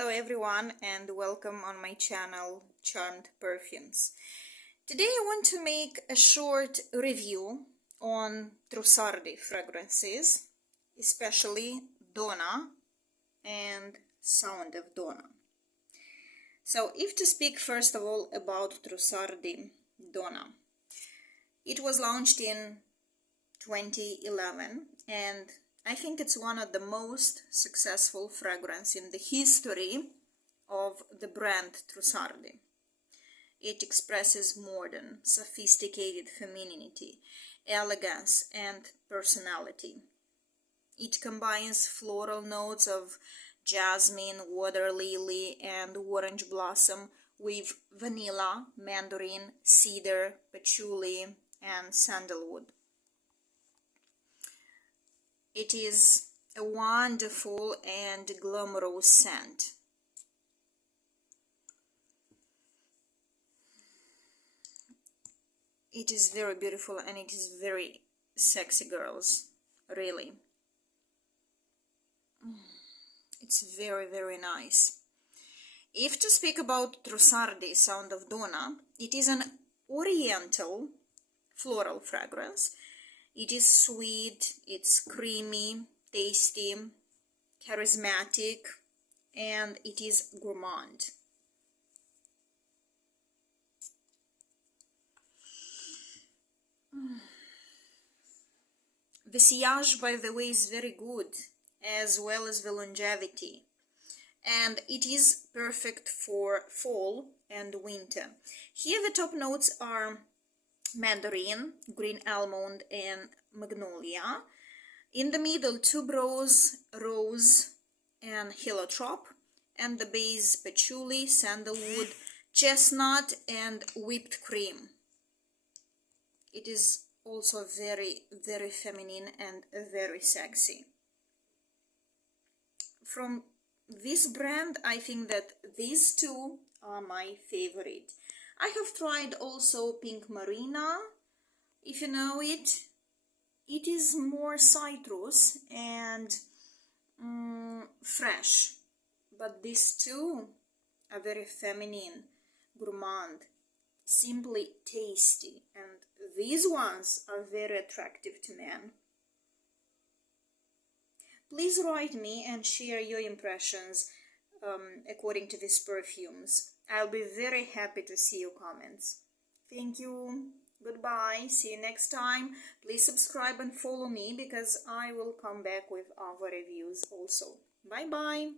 Hello everyone and welcome on my channel Charmed Perfumes. Today I want to make a short review on Trussardi fragrances, especially Donna and Sound of Donna. So if to speak first of all about Trussardi Donna, it was launched in 2011 and I think it's one of the most successful fragrance in the history of the brand Trussardi. It expresses modern, sophisticated femininity, elegance, and personality. It combines floral notes of jasmine, water lily, and orange blossom with vanilla, mandarin, cedar, patchouli, and sandalwood. It is a wonderful and glamorous scent. It is very beautiful and it is very sexy, girls, really. It's very, very nice. If to speak about Trussardi Sound of Donna, it is an oriental floral fragrance. It is sweet, it's creamy, tasty, charismatic, and it is gourmand. The sillage, by the way, is very good, as well as the longevity. And it is perfect for fall and winter. Here the top notes are mandarin, green almond, and magnolia. In the middle, tuberose, rose, and heliotrope. And the base, patchouli, sandalwood, chestnut, and whipped cream. It is also very, very feminine and very sexy. From this brand, I think that these two are my favorite. I have tried also Pink Marina, if you know it. It is more citrus and fresh, but these two are very feminine, gourmand, simply tasty, and these ones are very attractive to men. Please write me and share your impressions according to these perfumes. I'll be very happy to see your comments. Thank you. Goodbye. See you next time. Please subscribe and follow me because I will come back with other reviews also. Bye bye.